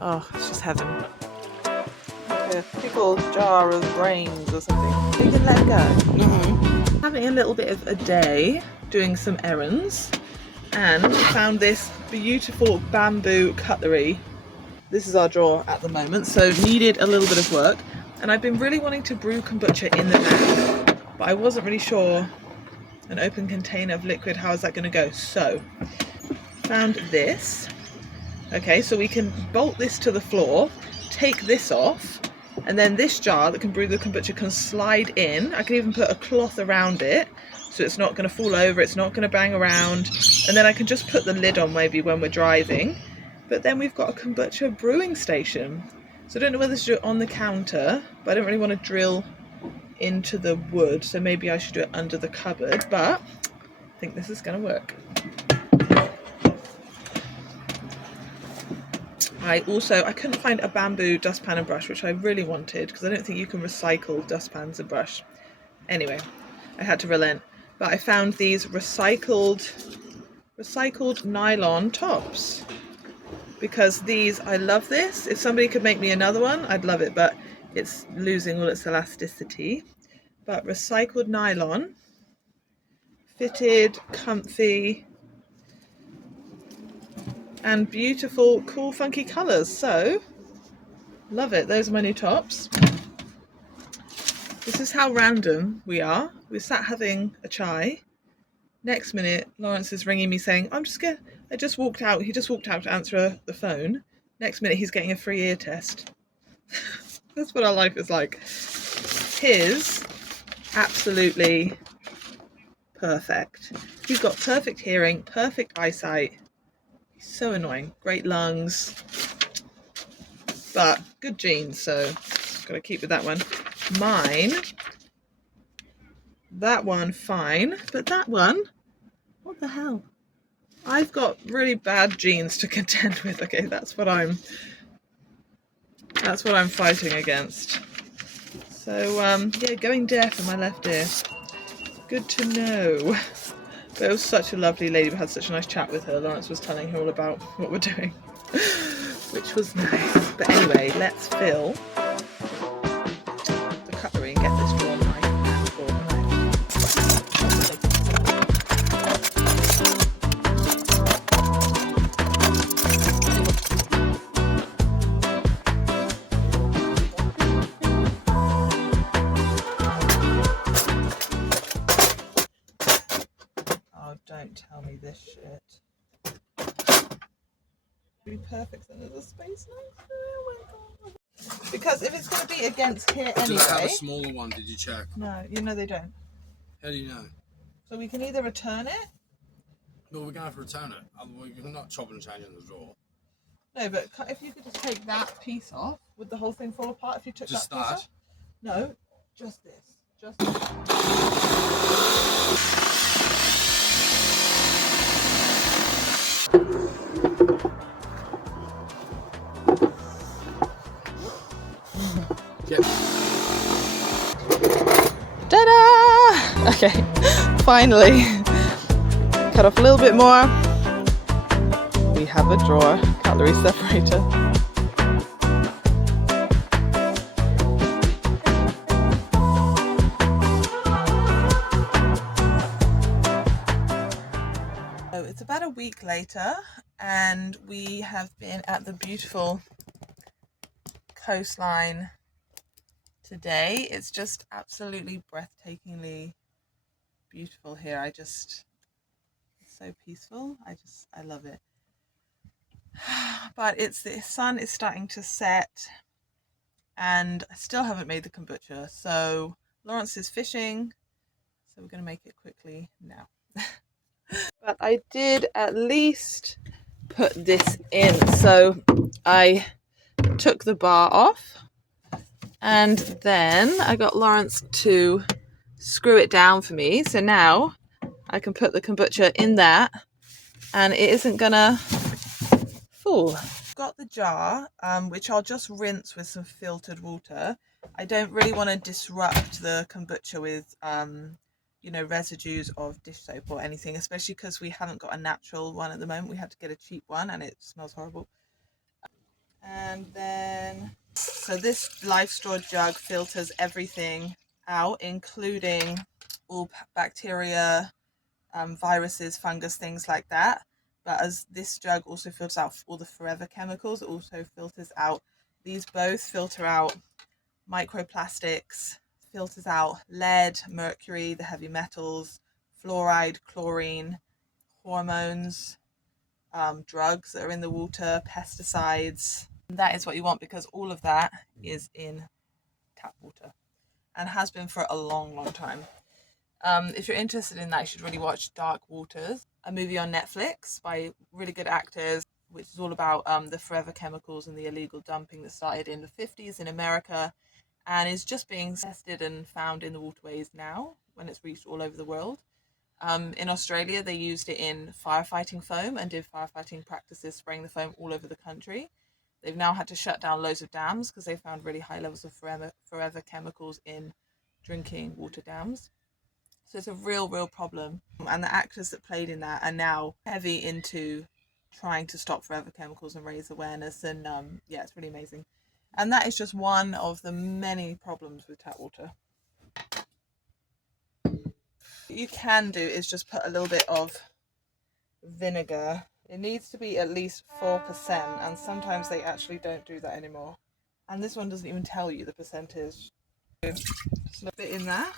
Oh, it's just heaven. Like a pickled jar of brains or something. You can let go. Having a little bit of a day, doing some errands, and found this beautiful bamboo cutlery. This is our drawer at the moment, so needed a little bit of work. And I've been really wanting to brew kombucha in the bag, but I wasn't really sure an open container of liquid, how is that going to go? So, found this. Okay, so we can bolt this to the floor, take this off, and then this jar that can brew the kombucha can slide in. I can even put a cloth around it, so it's not going to fall over, it's not going to bang around, and then I can just put the lid on maybe when we're driving. But then we've got a kombucha brewing station. So I don't know whether to do it on the counter, but I don't really want to drill into the wood, so maybe I should do it under the cupboard, but I think this is going to work. I couldn't find a bamboo dustpan and brush, which I really wanted, because I don't think you can recycle dustpans and brush. Anyway, I had to relent, but I found these recycled nylon tops, because these, I love this. If somebody could make me another one, I'd love it, but it's losing all its elasticity. But recycled nylon, fitted, comfy, and beautiful, cool, funky colours. So, love it. Those are my new tops. This is how random we are. We sat having a chai. Next minute, Lawrence is ringing me saying, I just walked out. He just walked out to answer the phone. Next minute, he's getting a free ear test. That's what our life is like. His, absolutely perfect. He's got perfect hearing, perfect eyesight. He's so annoying. Great lungs. But good genes, so gotta keep with that one. Mine, that one fine, but that one, what the hell? I've got really bad genes to contend with. Okay, that's what I'm fighting against. So yeah, going deaf in my left ear. Good to know. But it was such a lovely lady. We had such a nice chat with her. Lawrence was telling her all about what we're doing, which was nice. But anyway, let's fill the cutlery and get this drawer nice and organised. Oh, don't tell me this shit. Be perfect, then there's a space next to it. Oh my god. Because if it's going to be against here anyway. Do they have a smaller one? Did you check? No, they don't. How do you know? So we can either return it. Well, we're going to have to return it. Otherwise, you're not chopping and changing the drawer. No, but if you could just take that piece off, would the whole thing fall apart if you took just that piece off? No, just this. Just this. Yep. Ta-da! Okay, finally. Cut off a little bit more. We have a drawer, cutlery separator. So it's about a week later, and we have been at the beautiful coastline today. It's just absolutely breathtakingly beautiful here. It's so peaceful. I love it. But the sun is starting to set, and I still haven't made the kombucha. So Lawrence is fishing, so we're going to make it quickly now. But I did at least put this in. So I took the bar off, and then I got Lawrence to screw it down for me. So now I can put the kombucha in that, and it isn't gonna fall. Got the jar, which I'll just rinse with some filtered water. I don't really want to disrupt the kombucha with residues of dish soap or anything, especially because we haven't got a natural one at the moment. We had to get a cheap one and it smells horrible. So this life storage jug filters everything out, including all bacteria, viruses, fungus, things like that. But as this jug also filters out all the forever chemicals, it also filters out, these both filter out microplastics, filters out lead, mercury, the heavy metals, fluoride, chlorine, hormones, drugs that are in the water, pesticides. And that is what you want, because all of that is in tap water and has been for a long, long time. If you're interested in that, you should really watch Dark Waters, a movie on Netflix by really good actors, which is all about the forever chemicals and the illegal dumping that started in the 50s in America and is just being tested and found in the waterways now when it's reached all over the world. In Australia, they used it in firefighting foam and did firefighting practices, spraying the foam all over the country. They've now had to shut down loads of dams because they found really high levels of forever chemicals in drinking water dams. So it's a real, real problem. And the actors that played in that are now heavy into trying to stop forever chemicals and raise awareness. And yeah, it's really amazing. And that is just one of the many problems with tap water. What you can do is just put a little bit of vinegar. It needs to be at least 4%, and sometimes they actually don't do that anymore. And this one doesn't even tell you the percentage. Just a bit in that.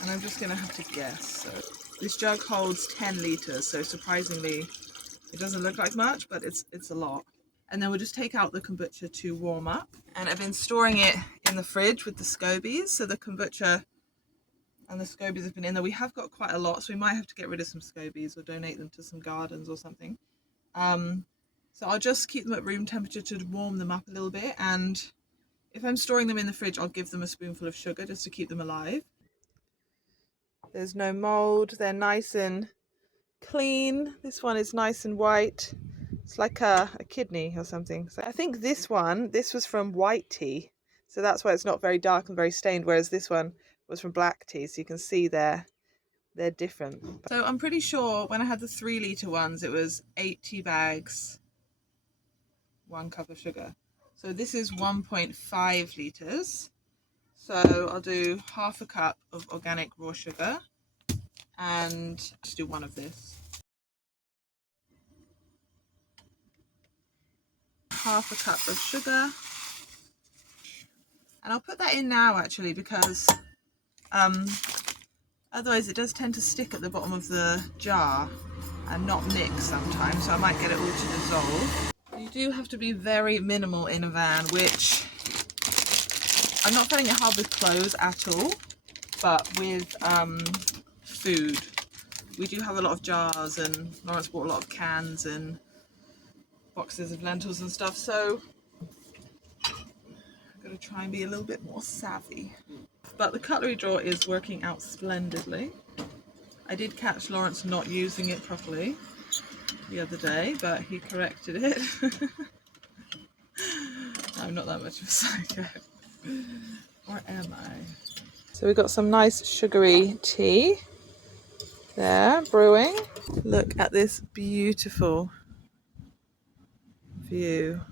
And I'm just going to have to guess. So this jug holds 10 litres, so surprisingly it doesn't look like much, but it's a lot. And then we'll just take out the kombucha to warm up. And I've been storing it in the fridge with the scobies, so the kombucha and the scobies have been in there. We have got quite a lot, so we might have to get rid of some scobies or donate them to some gardens or something. So I'll just keep them at room temperature to warm them up a little bit, and if I'm storing them in the fridge, I'll give them a spoonful of sugar just to keep them alive. There's no mold, they're nice and clean. This one is nice and white. It's like a kidney or something. So I think this was from white tea, so that's why it's not very dark and very stained, whereas this one was from black tea, so you can see they're different. So I'm pretty sure when I had the 3 litre ones, it was 8 tea bags, 1 cup of sugar. So this is 1.5 litres. So I'll do half a cup of organic raw sugar and just do 1 of this. Half a cup of sugar. And I'll put that in now actually, because otherwise it does tend to stick at the bottom of the jar and not mix sometimes, so I might get it all to dissolve. You do have to be very minimal in a van, which I'm not finding it hard with clothes at all, but with food. We do have a lot of jars, and Lawrence bought a lot of cans and boxes of lentils and stuff, so I'm going to try and be a little bit more savvy. But the cutlery drawer is working out splendidly. I did catch Lawrence not using it properly the other day, but he corrected it. I'm not that much of a psycho. Or am I? So we've got some nice sugary tea there brewing. Look at this beautiful view.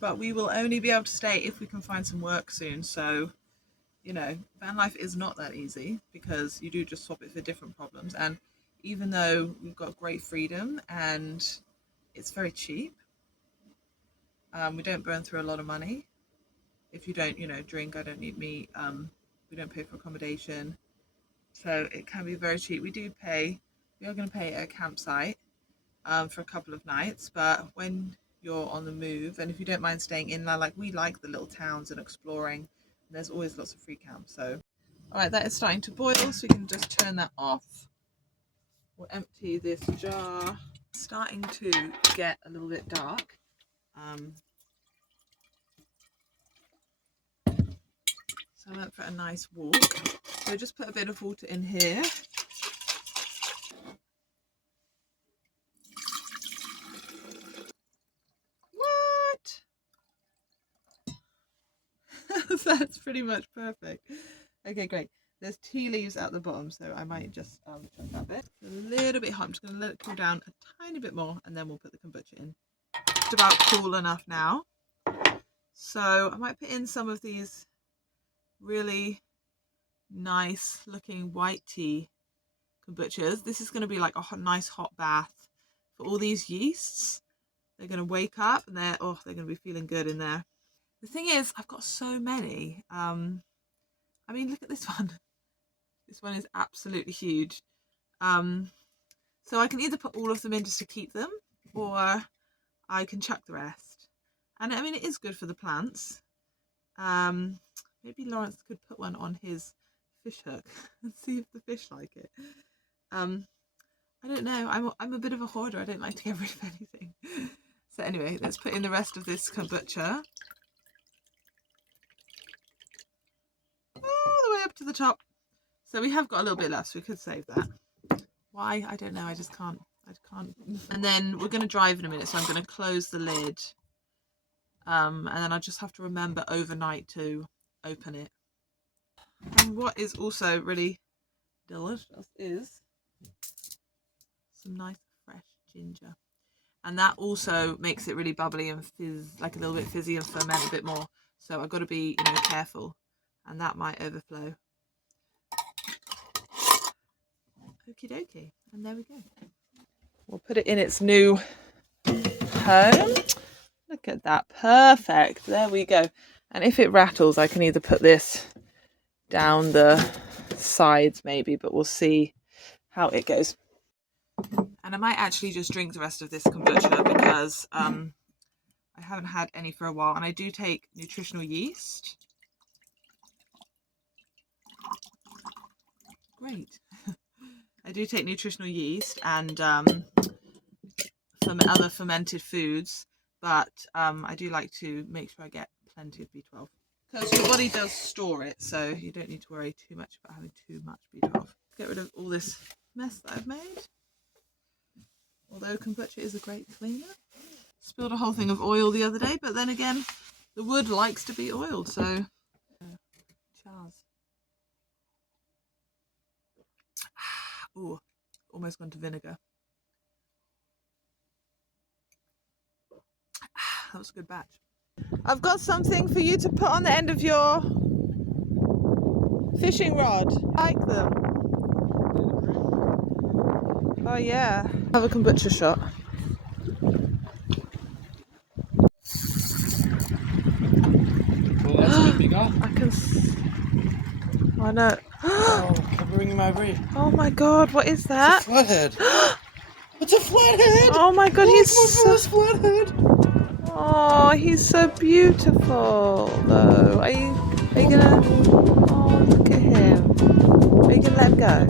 But we will only be able to stay if we can find some work soon, so you know, van life is not that easy, because you do just swap it for different problems. And even though we've got great freedom and it's very cheap, we don't burn through a lot of money. If you don't, you know, drink, I don't need meat, we don't pay for accommodation, so it can be very cheap. We are going to pay at a campsite for a couple of nights, but when you're on the move, and if you don't mind staying inland, like we like the little towns and exploring, there's always lots of free camps. So alright, that is starting to boil, so we can just turn that off. We'll empty this jar. It's starting to get a little bit dark. So I went for a nice walk. So just put a bit of water in here. What? That's pretty much perfect. Okay, great. There's tea leaves at the bottom, so I might just chuck that bit. A little bit hot. I'm just going to let it cool down a tiny bit more, and then we'll put the kombucha in. It's about cool enough now. So I might put in some of these really nice looking white tea kombuchas. This is going to be like a nice hot bath for all these yeasts. They're going to wake up and they're going to be feeling good in there. The thing is, I've got so many. I mean, look at this one. This one is absolutely huge. So I can either put all of them in just to keep them, or I can chuck the rest. And I mean, it is good for the plants. Maybe Lawrence could put one on his fish hook and see if the fish like it. I don't know. I'm a bit of a hoarder. I don't like to get rid of anything. So anyway, let's put in the rest of this kombucha. All the way up to the top. So we have got a little bit left, so we could save that. Why? I don't know. I just can't. And then we're going to dry in a minute, so I'm going to close the lid. And then I just have to remember overnight to open it. And what is also really delicious is some nice fresh ginger. And that also makes it really bubbly and fizz, like a little bit fizzy, and ferment a bit more. So I've got to be, careful. And that might overflow. Okie dokie. And there we go. We'll put it in its new home. Look at that. Perfect. There we go. And if it rattles, I can either put this down the sides maybe, but we'll see how it goes. And I might actually just drink the rest of this kombucha because I haven't had any for a while. And I do take nutritional yeast. Great. I do take nutritional yeast and other fermented foods, but I do like to make sure I get plenty of B12 because your body does store it, so you don't need to worry too much about having too much B12. Get rid of all this mess that I've made. Although kombucha is a great cleaner. Spilled a whole thing of oil the other day, but then again, the wood likes to be oiled, so cheers. Ooh, almost gone to vinegar. That was a good batch. I've got something for you to put on the end of your fishing rod. I like them. Oh yeah. Have a kombucha shot. Well, that's a bit bigger. I can. I know. Oh, covering my reef. Oh my god, what is that? It's a flathead. It's a flathead. Oh my god, he's so flathead. Oh, he's so beautiful though. Are you gonna? Oh, look at him. Are you gonna let him go?